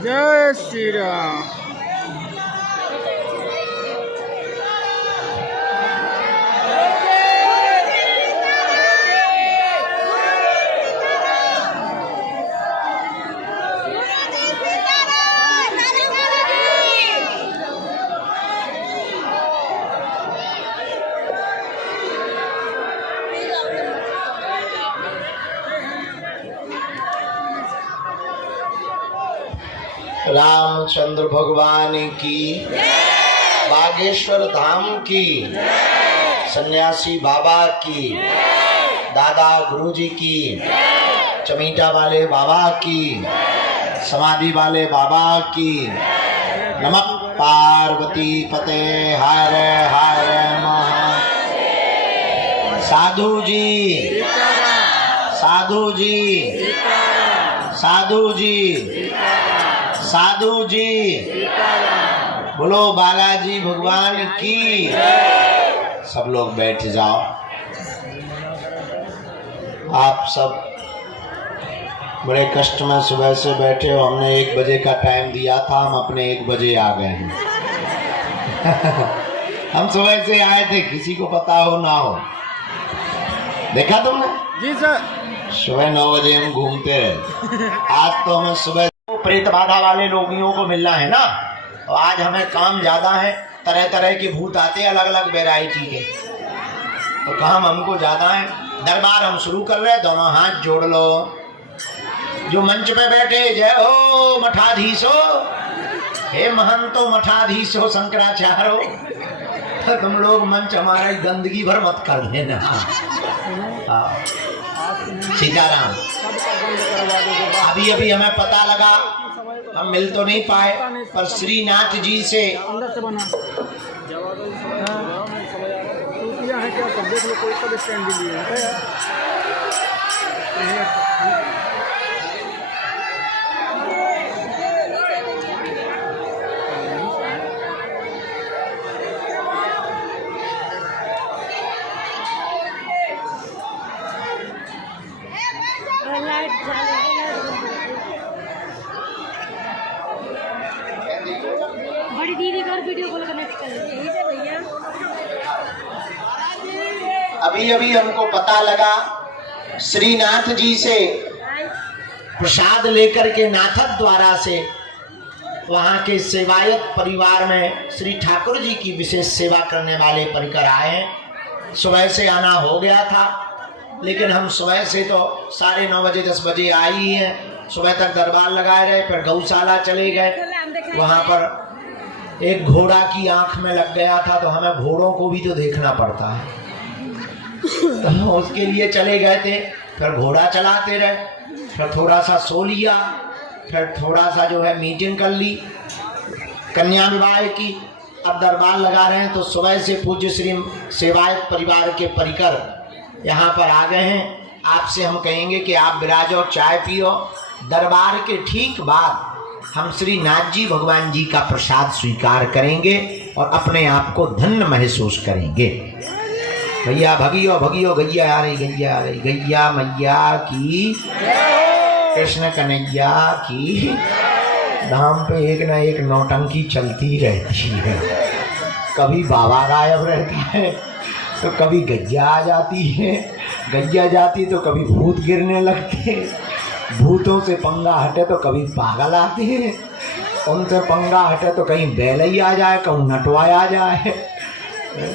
जय श्री राम। रामचंद्र भगवान की, बागेश्वर धाम की, सन्यासी बाबा की, दादा गुरुजी की, चमीटा वाले बाबा की, समाधि वाले बाबा की। नमः पार्वती पते हर हर महा। साधु जी, साधु जी, साधु जी, साधु जी, बोलो बालाजी भगवान की। सब लोग बैठ जाओ। आप सब बड़े कष्ट में सुबह से बैठे हो। हमने 1 बजे का टाइम दिया था, हम अपने 1 बजे आ गए हैं। हम सुबह से आए थे, किसी को पता हो ना हो। देखा तुमने? जी सर। सुबह 9 बजे हम घूमते रहे। आज तो हमें सुबह प्रेत बाधा वाले लोगियों को मिलना है ना, तो आज हमें काम ज्यादा है। तरह तरह के भूत आते हैं, अलग अलग वैरायटी के, तो काम हमको ज्यादा है। दरबार हम शुरू कर रहे हैं, दोनों हाथ जोड़ लो। जो मंच पे बैठे, जय हो मठाधीशो, हे महंतो मठाधीशो शंकराचार्यो, तो तुम लोग मंच हमारा गंदगी भर मत कर देना। सीताराम। अभी अभी हमें पता लगा, हम मिल तो नहीं पाए, पर श्रीनाथ जी से बड़ी दीदी का वीडियो कॉल कनेक्ट कर लीजिए भैया। अभी अभी हमको पता लगा, श्रीनाथ जी से प्रसाद लेकर के नाथक द्वारा से वहाँ के सेवायत परिवार में श्री ठाकुर जी की विशेष सेवा करने वाले परिकर आए हैं। सुबह से आना हो गया था, लेकिन हम सुबह से तो 9:30 बजे 10 बजे आई ही हैं। सुबह तक दरबार लगाए रहे, फिर गौशाला चले गए। वहाँ पर एक घोड़ा की आंख में लग गया था, तो हमें घोड़ों को भी तो देखना पड़ता है, तो हम उसके लिए चले गए थे। फिर घोड़ा चलाते रहे, फिर थोड़ा सा सो लिया, फिर थोड़ा सा जो है मीटिंग कर ली कन्या विवाह की। अब दरबार लगा रहे हैं, तो सुबह से पूज्य श्री सेवायत परिवार के परिकर यहाँ पर आ गए हैं। आपसे हम कहेंगे कि आप विराजो, चाय पियो। दरबार के ठीक बाद हम श्री नाथ जी भगवान जी का प्रसाद स्वीकार करेंगे और अपने आप को धन्य महसूस करेंगे। भैया भगियो भगियो, गैया आ रही, गैया आ रही, गैया मैया की, कृष्ण कन्हैया की। धाम पे एक न एक नौटंकी चलती रहती है। कभी बाबा गायब रहता है, तो कभी गैया आ जाती है, गैया जाती तो कभी भूत गिरने लगते, भूतों से पंगा हटे तो कभी पागल आते हैं, उनसे पंगा हटे तो कहीं बैल ही आ जाए, कहीं नटवा आ जाए।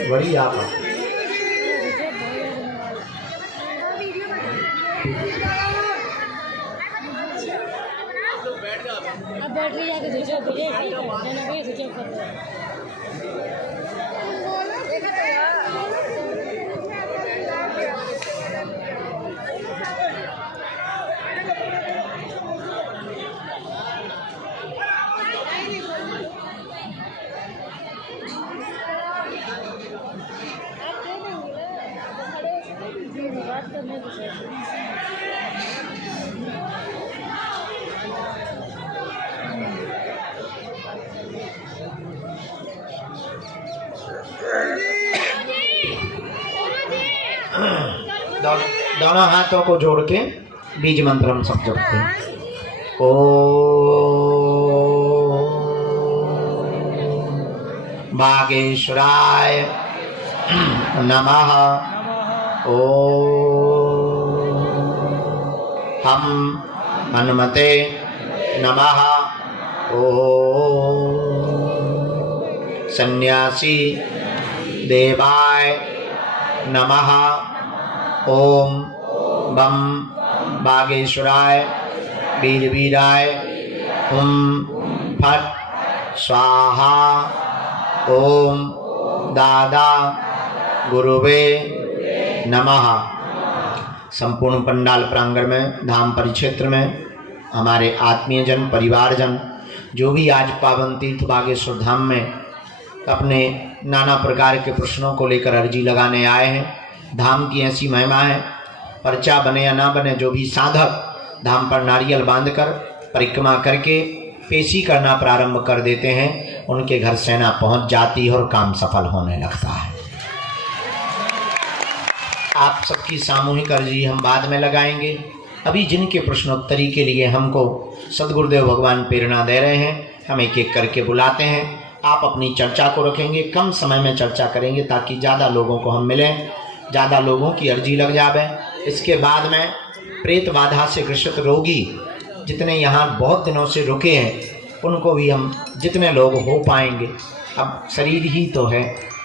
बड़ी आफत। बैटरी जाके स्विच ऑफ हो जाए, जाना भी स्विच ऑफ कर दो। बात करने दोनों हाथों को जोड़ के बीज मंत्र हम सब जपते हैं। ओ बागेश्वराय नमः। ओ हम हनुमते नमः। ओ सन्यासी देवाय नमः। ओम बम बागेश्वराय वीरवीराय हुम फट स्वाहा। ओम दादा गुरुवे नमः। संपूर्ण पंडाल प्रांगण में, धाम परिक्षेत्र में हमारे आत्मीय जन, परिवारजन जो भी आज पावन तीर्थ बागेश्वर धाम में अपने नाना प्रकार के प्रश्नों को लेकर अर्जी लगाने आए हैं। धाम की ऐसी महिमा है, पर्चा बने या ना बने, जो भी साधक धाम पर नारियल बांधकर परिक्रमा करके पेशी करना प्रारंभ कर देते हैं, उनके घर सेना पहुंच जाती है और काम सफल होने लगता है। आप सबकी सामूहिक अर्जी हम बाद में लगाएंगे। अभी जिनके प्रश्नोत्तरी के लिए हमको सदगुरुदेव भगवान प्रेरणा दे रहे हैं, हम एक एक करके बुलाते हैं। आप अपनी चर्चा को रखेंगे, कम समय में चर्चा करेंगे ताकि ज़्यादा लोगों को हम मिलें, ज़्यादा लोगों की अर्जी लग जावे। इसके बाद में प्रेत बाधा से ग्रसित रोगी जितने यहाँ बहुत दिनों से रुके हैं, उनको भी हम जितने लोग हो पाएंगे, अब शरीर ही तो है,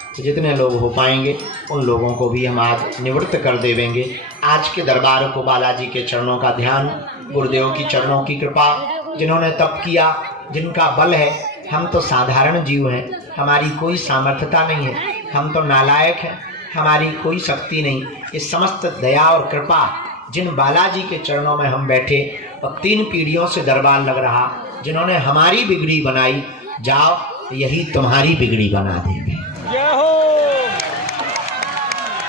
तो जितने लोग हो पाएंगे उन लोगों को भी हम आज निवृत्त कर देवेंगे। आज के दरबार को बालाजी के चरणों का ध्यान, गुरुदेव की चरणों की कृपा, जिन्होंने तप किया, जिनका बल है। हम तो साधारण जीव हैं, हमारी कोई सामर्थ्यता नहीं है, हम तो नालायक हैं, हमारी कोई शक्ति नहीं। ये समस्त दया और कृपा जिन बालाजी के चरणों में हम बैठे और 3 पीढ़ियों से दरबार लग रहा, जिन्होंने हमारी बिगड़ी बनाई, जाओ यही तुम्हारी बिगड़ी बना देंगे।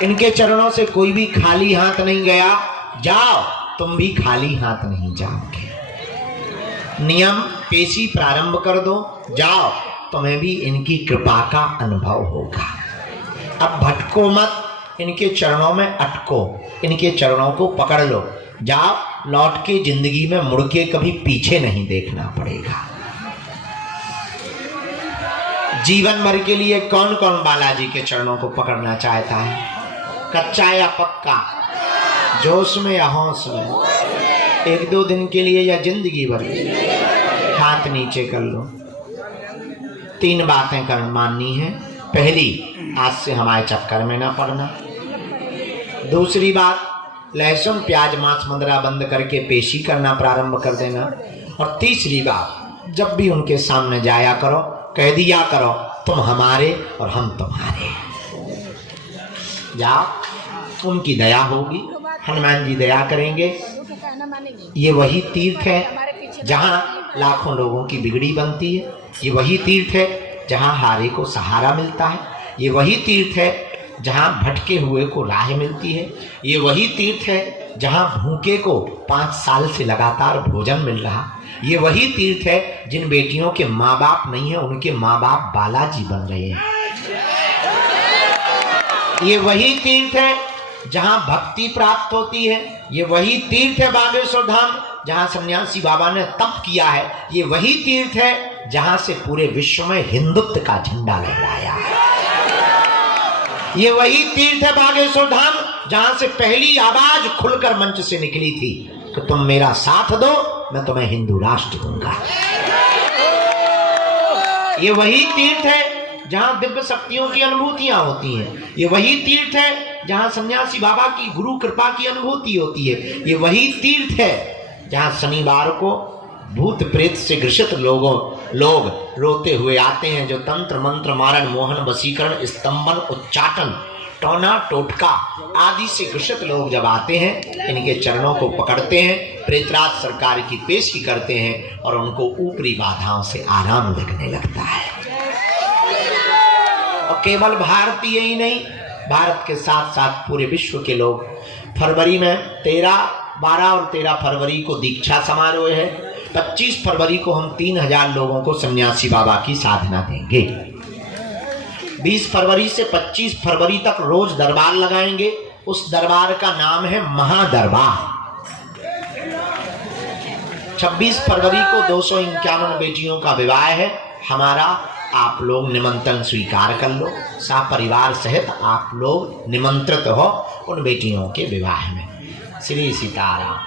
इनके चरणों से कोई भी खाली हाथ नहीं गया, जाओ तुम भी खाली हाथ नहीं जाओगे। नियम पेशी प्रारंभ कर दो, जाओ तुम्हें भी इनकी कृपा का अनुभव होगा। अब भटको मत, इनके चरणों में अटको, इनके चरणों को पकड़ लो, जाओ लौट के जिंदगी में मुड़ के कभी पीछे नहीं देखना पड़ेगा। जीवन भर के लिए कौन कौन बालाजी के चरणों को पकड़ना चाहता है? कच्चा या पक्का, जोश में या होश में, 1-2 दिन के लिए या जिंदगी भर? हाथ नीचे कर लो। 3 बातें कर माननी है। पहली, आज से हमारे चक्कर में ना पड़ना। दूसरी बात, लहसुन प्याज मांस मदिरा बंद करके पेशी करना प्रारंभ कर देना। और तीसरी बात, जब भी उनके सामने जाया करो, कह दिया करो तुम हमारे और हम तुम्हारे। जाओ, उनकी दया होगी, हनुमान जी दया करेंगे। ये वही तीर्थ है जहाँ लाखों लोगों की बिगड़ी बनती है। ये वही तीर्थ है जहाँ हारे को सहारा मिलता है। ये वही तीर्थ है जहाँ भटके हुए को राह मिलती है। ये वही तीर्थ है जहाँ भूखे को 5 साल से लगातार भोजन मिल रहा। ये वही तीर्थ है जिन बेटियों के माँ बाप नहीं है, उनके माँ बाप बालाजी बन रहे हैं। ये वही तीर्थ है जहाँ भक्ति प्राप्त होती है। ये वही तीर्थ है बागेश्वर धाम जहाँ सन्यासी बाबा ने तप किया है। ये वही तीर्थ है जहाँ से पूरे विश्व में हिंदुत्व का झंडा लहराया है। ये वही तीर्थ है बागेश्वर धाम जहाँ से पहली आवाज खुलकर मंच से निकली थी कि तुम मेरा साथ दो, मैं तुम्हें हिंदू राष्ट्र दूंगा। ये वही तीर्थ है जहाँ दिव्य शक्तियों की अनुभूतियां होती हैं। ये वही तीर्थ है जहाँ सन्यासी बाबा की गुरु कृपा की अनुभूति होती है। ये वही तीर्थ है जहाँ शनिवार को भूत प्रेत से ग्रसित लोग रोते हुए आते हैं, जो तंत्र मंत्र मारण मोहन वशीकरण स्तंभन उच्चाटन टोना टोटका आदि से ग्रसित लोग जब आते हैं, इनके चरणों को पकड़ते हैं, प्रेतराज सरकार की पेशी करते हैं और उनको ऊपरी बाधाओं से आराम लगने लगता है। और केवल भारतीय ही नहीं, भारत के साथ साथ पूरे विश्व के लोग। फरवरी में 12 और 13 फरवरी को दीक्षा समारोह है। 25 फरवरी को हम 3000 लोगों को सन्यासी बाबा की साधना देंगे। 20 फरवरी से 25 फरवरी तक रोज दरबार लगाएंगे। उस दरबार का नाम है महादरबार। 26 फरवरी को 251 बेटियों का विवाह है हमारा। आप लोग निमंत्रण स्वीकार कर लो, परिवार सहित आप लोग निमंत्रित हो उन बेटियों के विवाह में। श्री सीताराम।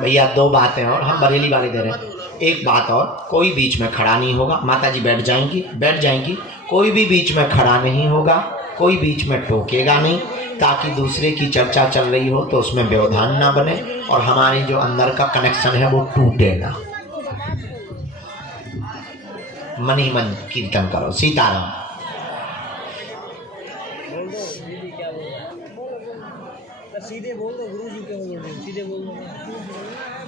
भैया 2 बातें और हम बरेली वाले दे रहे हैं। एक बात और, कोई बीच में खड़ा नहीं होगा। माता जी बैठ जाएंगी। कोई भी बीच में खड़ा नहीं होगा, कोई बीच में टोकेगा नहीं, ताकि दूसरे की चर्चा चल रही हो तो उसमें व्यवधान ना बने और हमारे जो अंदर का कनेक्शन है वो टूटे ना। मन ही मन कीर्तन करो। सीताराम। सीधे बोल दो गुरु जी, क्यों बोल रहे हो? सीधे बोल दो।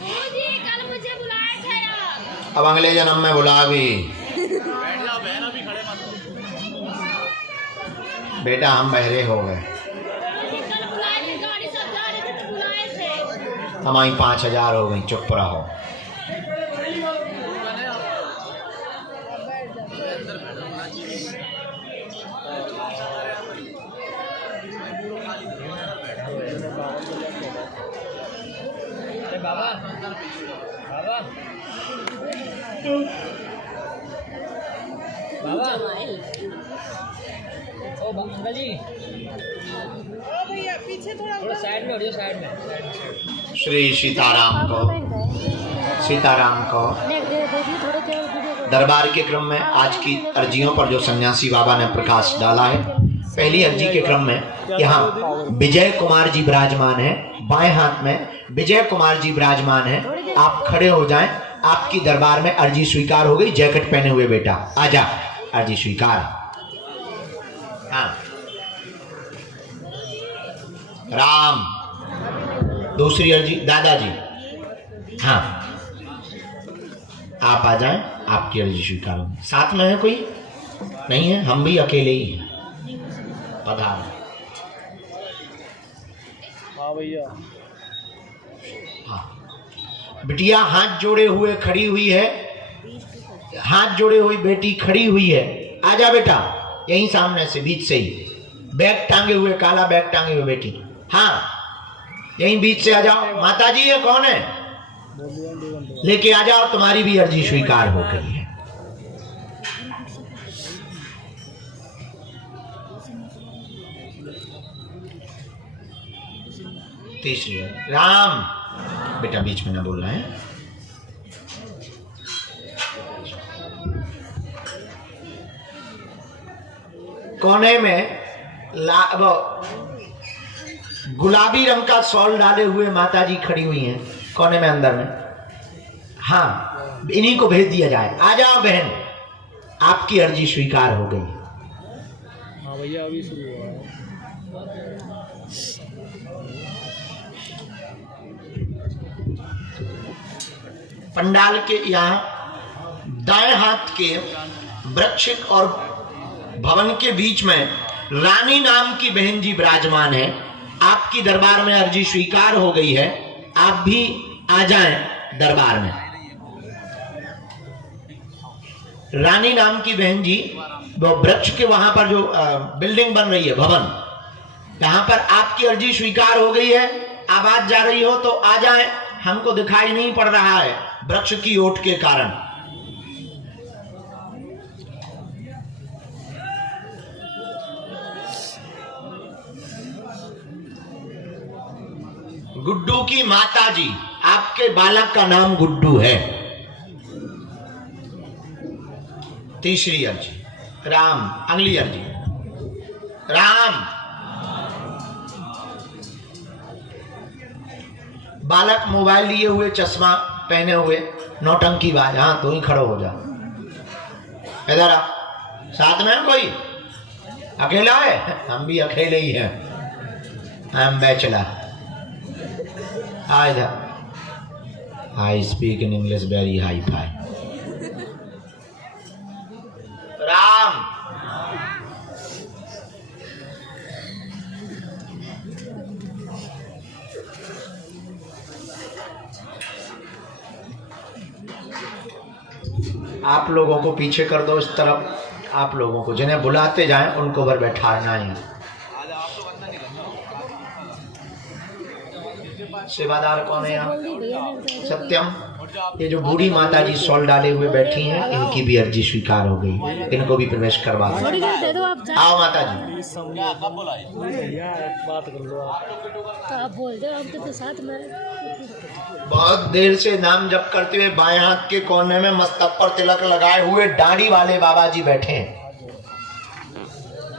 गुरुजी कल मुझे बुलाया था यार। अब अगले जन्म में बुला भी। बेटा हम बहरे हो गए। कल बुलाए थे, गाड़ी सब जा रहे थे तो बुलाए थे। हमारी 5000 हो गई। चुप रहो। बाबा ओ अंकल जी, ओ भैया पीछे थोड़ा साइड में हो, साइड में। श्री सीताराम को। दरबार के क्रम में आज की अर्जियों पर जो सन्यासी बाबा ने प्रकाश डाला है, पहली अर्जी के क्रम में यहाँ विजय कुमार जी विराजमान है। बाएं हाथ में विजय कुमार जी विराजमान है। आप खड़े हो जाएं। आपकी दरबार में अर्जी स्वीकार हो गई। जैकेट पहने हुए बेटा आजा, अर्जी स्वीकार। हाँ राम। दूसरी अर्जी दादाजी। हाँ आप आ जाएं, आपकी अर्जी स्वीकार होगी। साथ में है कोई? नहीं है, हम भी अकेले ही हैं। पधार। हाँ भैया। हाँ बिटिया हाथ जोड़े हुए खड़ी हुई है। हाथ जोड़े हुई बेटी खड़ी हुई है। आजा बेटा, यहीं सामने से बीच से ही। बैग टांगे हुए, काला बैग टांगे हुए बेटी। हाँ यहीं बीच से आ जाओ। माता जी ये कौन है? लेके आ जाओ, तुम्हारी भी अर्जी स्वीकार हो गई है। तीसरी राम। बेटा बीच में ना बोलना है। कोने में गुलाबी रंग का शॉल डाले हुए माता जी खड़ी हुई हैं कोने में अंदर में। हाँ इन्हीं को भेज दिया जाए। आ जाओ बहन, आपकी अर्जी स्वीकार हो गई। हाँ भैया अभी शुरू हुआ है। पंडाल के यहाँ दाएं हाथ के वृक्ष और भवन के बीच में रानी नाम की बहन जी विराजमान है। आपकी दरबार में अर्जी स्वीकार हो गई है। आप भी आ जाएं दरबार में। रानी नाम की बहन जी वो वृक्ष के वहां पर जो बिल्डिंग बन रही है, भवन, यहाँ पर आपकी अर्जी स्वीकार हो गई है। आवाज जा रही हो तो आ जाएं। हमको दिखाई नहीं पड़ रहा है वृक्ष की ओट के कारण। गुड्डू की माता जी, आपके बालक का नाम गुड्डू है। तीसरी अर्जी राम। अगली अर्जी राम। बालक मोबाइल लिए हुए, चश्मा पहने हुए, नौटंकी बाज। हाँ तू ही खड़ो हो जा। इधर आ। साथ में कोई? अकेला है? हम भी अकेले ही हैं। हम bachelor. I speak in English very high fi. Ram. आप लोगों को पीछे कर दो इस तरफ। आप लोगों को जिन्हें बुलाते जाएं उनको भर बैठाना है। सेवादार कौन है यहाँ? सत्यम। ये जो बूढ़ी माता जी शॉल डाले हुए बैठी हैं, इनकी भी अर्जी स्वीकार हो गई, इनको भी प्रवेश करवा दो। आओ माता जी। आप बोल दो, हम तो साथ में। बहुत देर से नाम जप करते हुए बाएं हाथ के कोने में मस्तक पर तिलक लगाए हुए दाढ़ी वाले बाबा जी बैठे हैं।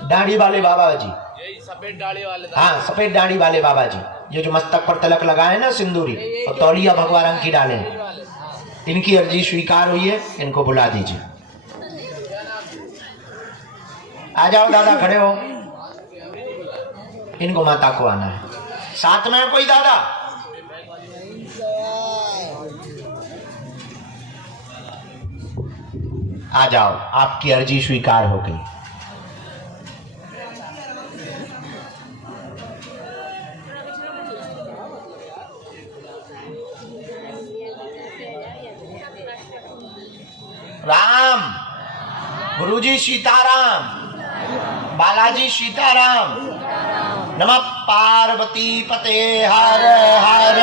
दाढ़ी वाले बाबा जी, सफेद दाढ़ी वाले। हाँ, सफेद दाढ़ी वाले बाबा जी, ये जो मस्तक पर तिलक लगाए ना सिंदूरी और तौलिया भगवा रंग की डाले, इनकी अर्जी स्वीकार हुई है, इनको बुला दीजिए। आ जाओ दादा, खड़े हो। इनको माता को आना है। साथ में है कोई दादा? आ जाओ, आपकी अर्जी स्वीकार हो गई। राम, गुरुजी सीताराम, बालाजी सीताराम, नमः पार्वती पते हर हर।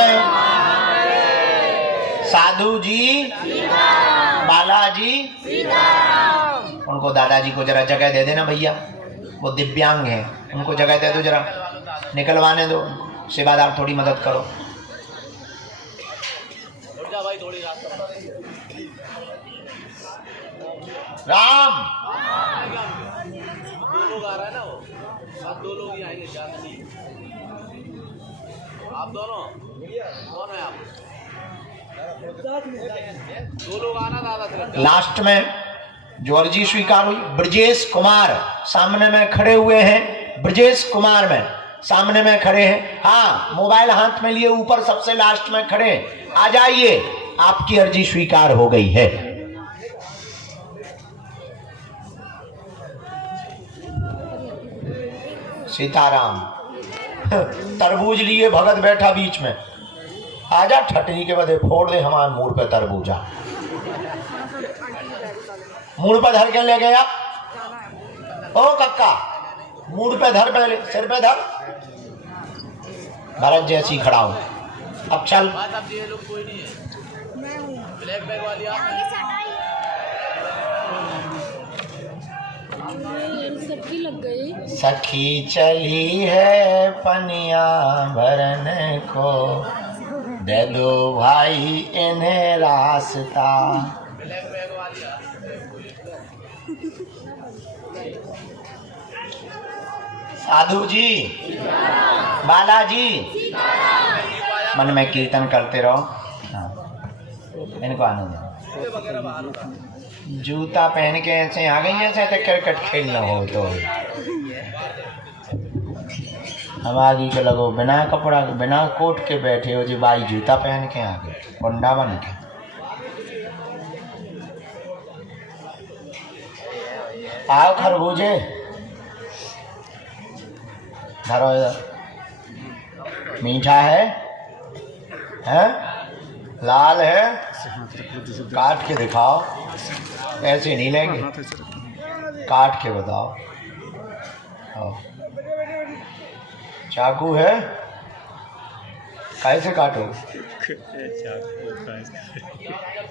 साधु जी, बालाजी, उनको दादाजी को जरा जगह दे देना भैया, वो दिव्यांग है, उनको जगह दे दो, जरा निकलवाने दो। सेवादार थोड़ी मदद करो। राम, दो लोग आ रहा है ना, वो साथ दो लोग ही आएंगे, ज्यादा नहीं। आप दोनों कौन है? आप दो लोग आना दादा। लास्ट में जो अर्जी स्वीकार हुई, ब्रजेश कुमार सामने में खड़े हुए हैं। ब्रजेश कुमार में सामने में खड़े हैं। हाँ, मोबाइल हाथ में लिए ऊपर सबसे लास्ट में खड़े। आ जाइए, आपकी अर्जी स्वीकार हो गई है। सीताराम। तरबूज लिए भगत बैठा बीच में। आजा, ठटनी के बदे फोड़ दे हमारे मुंह पे तरबूजा। मुंह पे धर के ले गया। ओ कक्का, मुंह पे धर, पहले सिर पे धर। भरत जैसी खड़ा हूं। अब चल। ये लोग कोई नहीं है। ब्लैक बैग वाली सब्जी लग गई। सखी चली है पनिया भरने को, दे दो भाई इन्हें रास्ता। साधु जी, बालाजी, मन में कीर्तन करते रहो। हाँ, इनको आनंद है। जूता पहन के ऐसे आ गई, ऐसे तो क्रिकेट खेलना हो तो हम आगे के लगो बिना कपड़ा बिना कोट के बैठे हो जी, भाई जूता पहन के आ गए पंडा बन के। आओ खरबूजे, धरो इधर। मीठा है? लाल है? काट के दिखाओ। ऐसे नहीं लेंगे, काट के बताओ। चाकू है? कैसे काटो?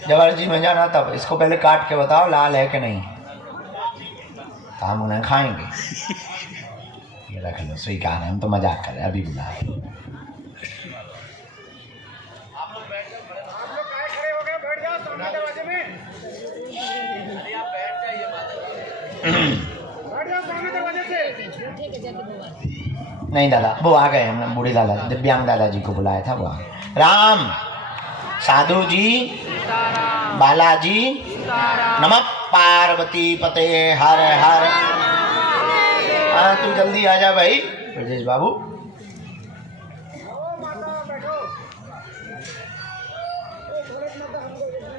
जब अर्जी में जाना तब इसको पहले काट के बताओ लाल है कि नहीं, तो हम उन्हें खाएंगे। ये रख लो, स्वीकार है, हम तो मजाक कर रहे हैं, अभी बुला। नहीं दादा, वो आ गए, हमने बूढ़े दादा दिव्यांग दादाजी को बुलाया था, वो आ गए। राम, साधु जी, बालाजी, नमः पार्वती पते हर हर। हाँ, तू जल्दी आ जा भाई ब्रजेश बाबू।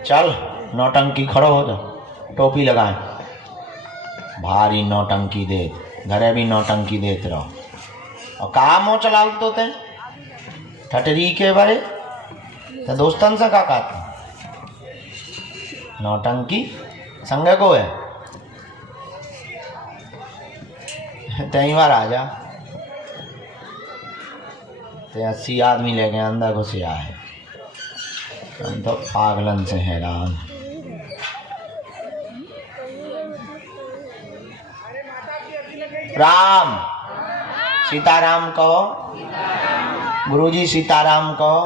चल, नौटंकी खड़ो हो जा, टोपी लगाए। भारी नौटंकी दे, घरे भी नौटंकी देते रहो। और कहा मुँह चलाओ तो ते ठटरी के बारे तो दोस्तन से का कहते नौटंकी संग को है। तई बार आ जा ते 80 आदमी लेके अंदर घुसिया है। हम तो पागलन से हैरान। राम सीताराम कहो, गुरुजी सीताराम कहो,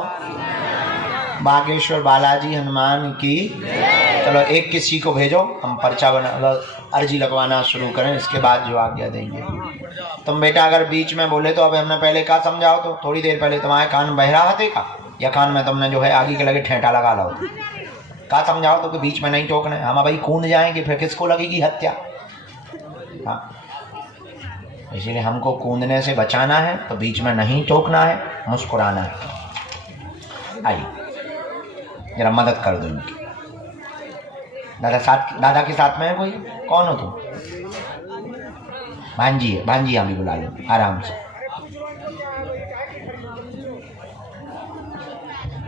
बागेश्वर बालाजी हनुमान की। चलो एक किसी को भेजो, हम पर्चा बना अर्जी लगवाना शुरू करें, इसके बाद जो आज्ञा देंगे। तुम बेटा अगर बीच में बोले तो अब हमने पहले कहा समझाओ, तो थोड़ी देर पहले तुम्हारे कान बहरा हते का या कान में तुमने जो है आगे के लगे ठेठा लगा लो, कहा समझाओ तो कि बीच में नहीं टोकना है। हम भाई कूद जाएंगे फिर किसको लगेगी हत्या। हाँ, इसीलिए हमको कूदने से बचाना है तो बीच में नहीं टोकना है, मुस्कुराना है। आइए जरा मदद कर दो इनकी। दादा के साथ में है कोई? कौन हो तुम? भांजी है, भांजी हम भी बुला लो आराम से।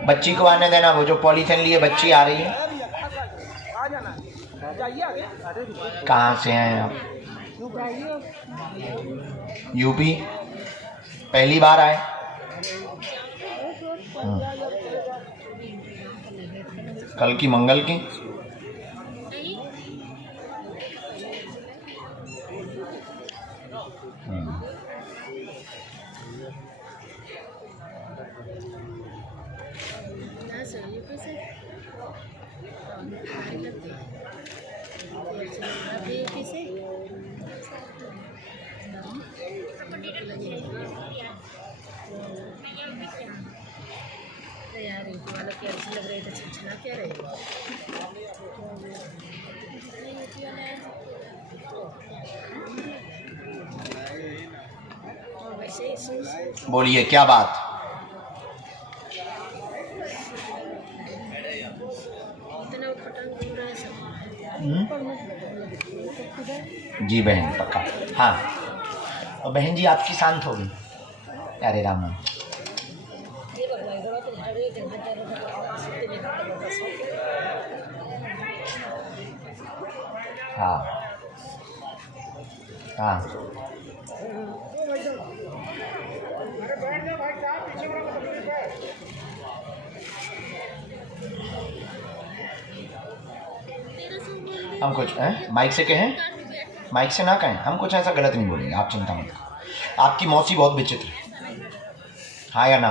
बच्ची को आने देना, वो जो पॉलीथिन लिए बच्ची आ रही है। कहाँ से हैं आप? यूपी? पहली बार आए? कल की मंगल की? बोलिए क्या बात? जी बहन पक्का। हाँ और बहन जी आपकी शांत होगी। अरे राम हाँ हाँ हम कुछ माइक से कहें? माइक से ना कहें, हम कुछ ऐसा गलत नहीं बोलेंगे, आप चिंता मत करो। आपकी मौसी बहुत विचित्र है, हाँ या ना?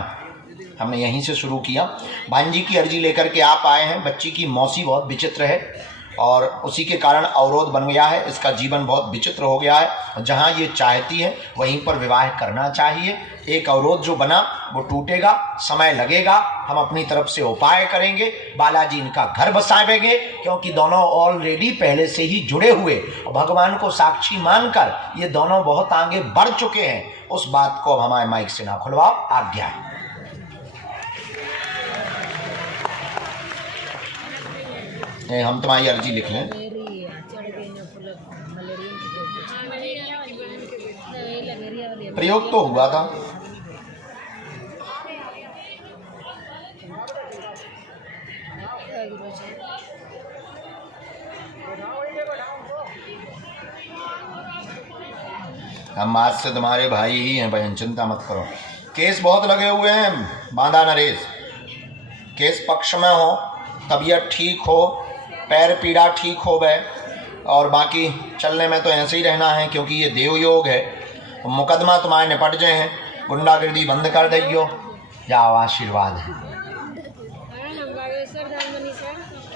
हमने यहीं से शुरू किया। भांजी की अर्जी लेकर के आप आए हैं। बच्ची की मौसी बहुत विचित्र है और उसी के कारण अवरोध बन गया है, इसका जीवन बहुत विचित्र हो गया है। जहाँ ये चाहती है वहीं पर विवाह करना चाहिए। एक अवरोध जो बना वो टूटेगा, समय लगेगा, हम अपनी तरफ से उपाय करेंगे। बालाजी इनका घर बसाएंगे क्योंकि दोनों ऑलरेडी पहले से ही जुड़े हुए, भगवान को साक्षी मानकर ये दोनों बहुत आगे बढ़ चुके हैं। उस बात को अब हमारे माइक से ना खुलवाओ, आज्ञा है। हम तुम्हारी अर्जी लिख लें। प्रयोग तो हुआ था। हम आज से तुम्हारे भाई ही हैं बहन, चिंता मत करो। केस बहुत लगे हुए हैं, बांधा नरेश। केस पक्ष में हो, तबीयत ठीक हो, पैर पीड़ा ठीक हो गए और बाकी चलने में तो ऐसे ही रहना है क्योंकि ये देव योग है। मुकदमा तुम्हारे निपट गए हैं, गुंडागर्दी बंद कर दियो। जाओ, आशीर्वाद है।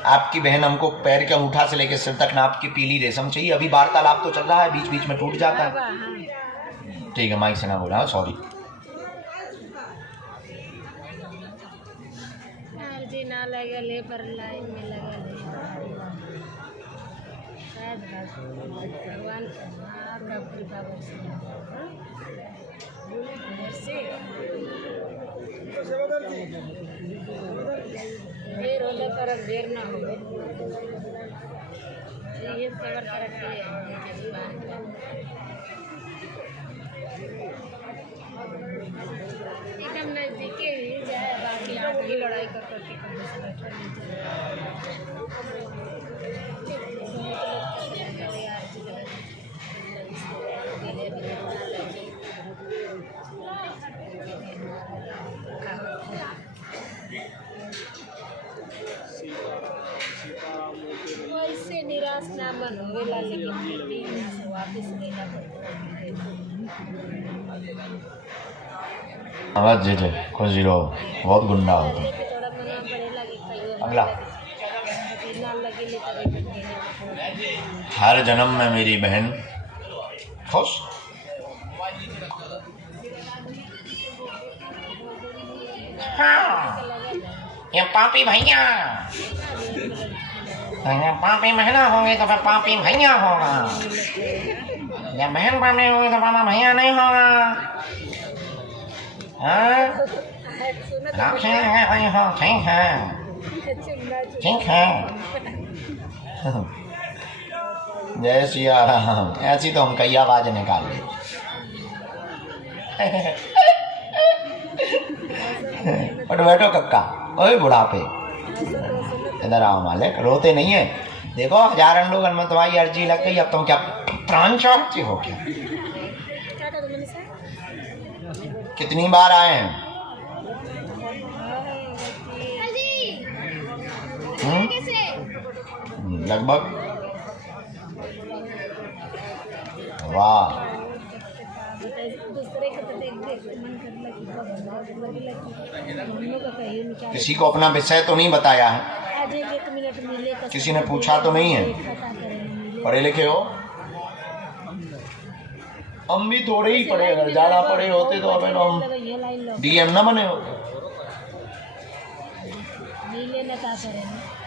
आपकी बहन हमको पैर के अंगूठा से लेकर सिर तक नाप की पीली रेशम चाहिए। अभी वार्तालाप तो चल रहा है, बीच बीच में टूट जाता है। ठीक है, माइक से ना बोला, सॉरी। ना लगे ले पर लाइन में लगा ले भगवान का कृपा देर होने पर अब देर ना हो, ये सबर करके एकदम नजदीक ही जाए, बाकी आगे ही लड़ाई कर करके बैठा ना मन होवेला लेकिन फिर भी यहाँ से वापस लेना पड़ता आवाज दे कुछ जीरो बहुत गुंडा होता है। थोड़ा मना पड़ेला कि कहीं अगला ना लगे ले तो हर जन्म में मेरी बहन खुश हाँ ये पापी भैया पापी महिला होंगे तो फिर पापी भैया होगा या बहन पापी होगी तो पापा भैया नहीं होगा ठीक है ठीक है जय सिया राम। ऐसी तो हम कई आवाज निकाल ली बट बैठो कक्का ओए बुढ़ापे इधर आओ मालिक रोते नहीं है। देखो 1000 अंडोगन में तुम्हारी अर्जी लग गई अब तुम क्या प्राण चाहते हो क्या? कितनी बार आए हैं? लगभग वाह किसी को अपना विषय तो नहीं बताया है? किसी ने पूछा तो नहीं है? पढ़े लिखे हो? हम भी थोड़े ही पढ़े, अगर ज्यादा पढ़े होते तो अबे हम डीएम ना बने होते।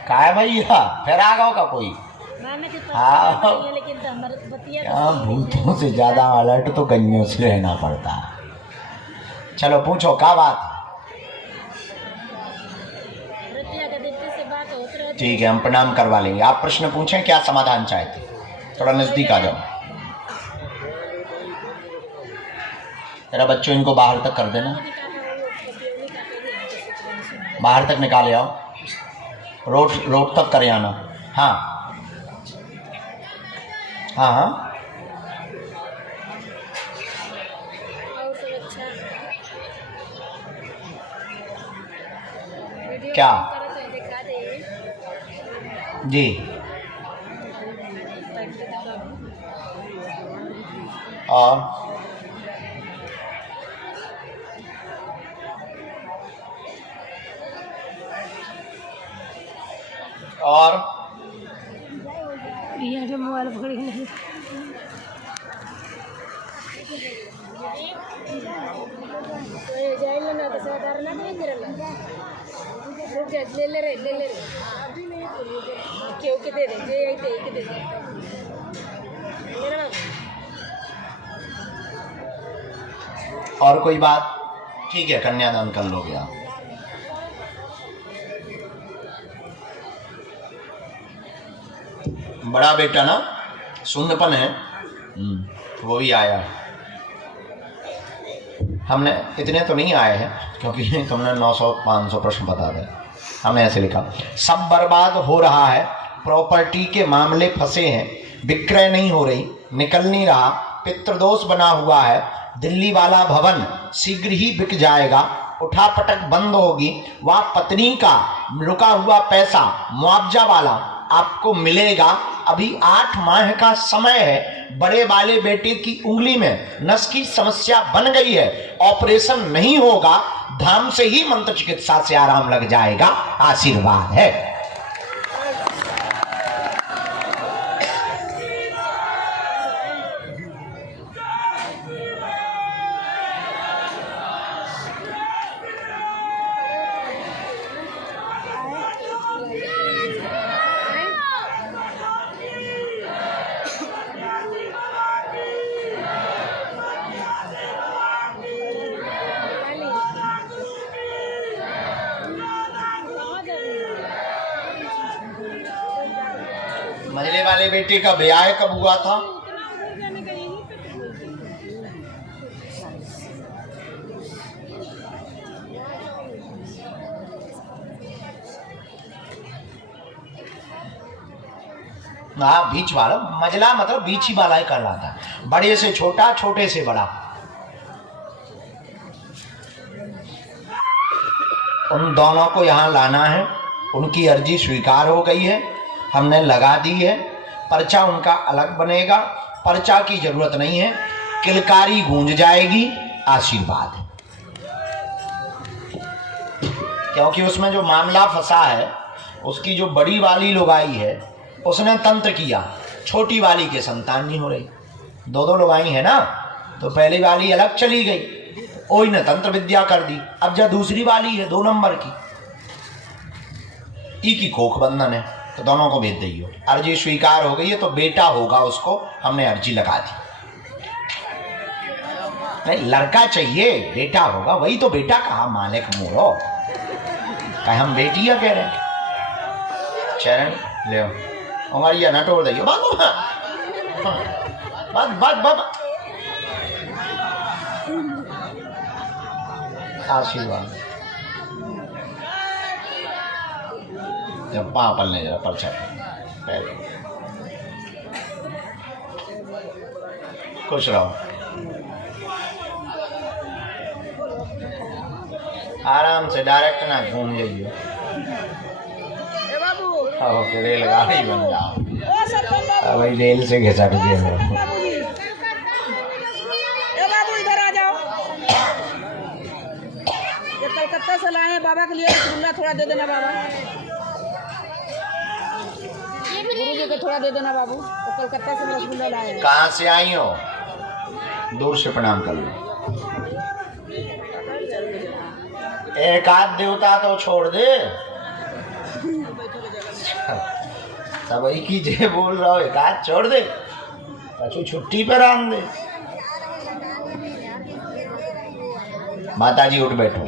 का है भैया फिर आ गओ का कोई? हाँ भूतों से ज्यादा अलर्ट तो गन्यों से रहना पड़ता है। चलो पूछो क्या बात? ठीक है हम प्रणाम करवा लेंगे। आप प्रश्न पूछें, क्या समाधान चाहते? थोड़ा नजदीक आ जाओ। तेरा बच्चों इनको बाहर तक कर देना, बाहर तक निकाले आओ, रोड तक करे आना। हाँ हाँ हाँ क्या जी? और भैया के मोबाइल पकड़ी नहीं ले रे क्यों के दे दे और कोई बात? ठीक है कन्यादान कर लोगे आप। बड़ा बेटा ना शून्यपन है वो भी आया। हमने इतने तो नहीं आए हैं क्योंकि तुमने 900-500 प्रश्न बता दिए। हमने ऐसे लिखा, सब बर्बाद हो रहा है, प्रॉपर्टी के मामले फंसे हैं, विक्रय नहीं हो रही, निकल नहीं रहा, पितृदोष बना हुआ है, दिल्ली वाला भवन शीघ्र ही बिक जाएगा, उठापटक बंद होगी, वह पत्नी का रुका हुआ पैसा मुआवजा वाला आपको मिलेगा। अभी 8 माह का समय है, बड़े वाले बेटे की उंगली में नस की समस्या बन गई है, ऑपरेशन नहीं होगा, धाम से ही मंत्र चिकित्सा से आराम लग जाएगा, आशीर्वाद है। मझले वाले बेटे का ब्याह कब हुआ था? हाँ बीच वाला, मझला मतलब बीच ही वाला ही कर रहा था, बड़े से छोटा, छोटे से बड़ा। उन दोनों को यहाँ लाना है, उनकी अर्जी स्वीकार हो गई है, हमने लगा दी है। पर्चा उनका अलग बनेगा। पर्चा की जरूरत नहीं है, किलकारी गूंज जाएगी, आशीर्वाद है। क्योंकि उसमें जो मामला फंसा है, उसकी जो बड़ी वाली लुगाई है उसने तंत्र किया, छोटी वाली के संतान नहीं हो रही। दो लुगाई है ना, तो पहली वाली अलग चली गई, ओई ने तंत्र विद्या कर दी। अब जब दूसरी वाली है 2 नंबर की, ई की कोख बंधन है, तो दोनों को भेज दियो। अर्जी स्वीकार हो गई है तो बेटा होगा, उसको हमने अर्जी लगा दी। नहीं, लड़का चाहिए, बेटा होगा, वही तो बेटा कहा, मालिक मोड़ो, कहे हम बेटिया कह रहे हैं। चरण ले हमारी या नटोड़ दियो, बस आशीर्वाद। जब पाँव पलने जरा पर्चा खुश रहो, आराम से, डायरेक्ट ना घूम जाइए। ओके, रेलगाड़ी बन जाओ, भाई रेल से घिसट गए हो। इधर आ जाओ, ये कलकत्ता से लाए हैं बाबा के लिए रसगुल्ला, थोड़ा दे देना बाबा, गुरु जी को थोड़ा दे देना बाबू, तो कलकत्ता से रसगुल्ला लाए हैं। कहाँ से आई हो? दूर से प्रणाम कर लो। एक आध देवता तो छोड़ दे, सब एक ही जे बोल रहा हो, एक आध छोड़ दे, पछू छुट्टी पर आन दे। माता जी उठ बैठो।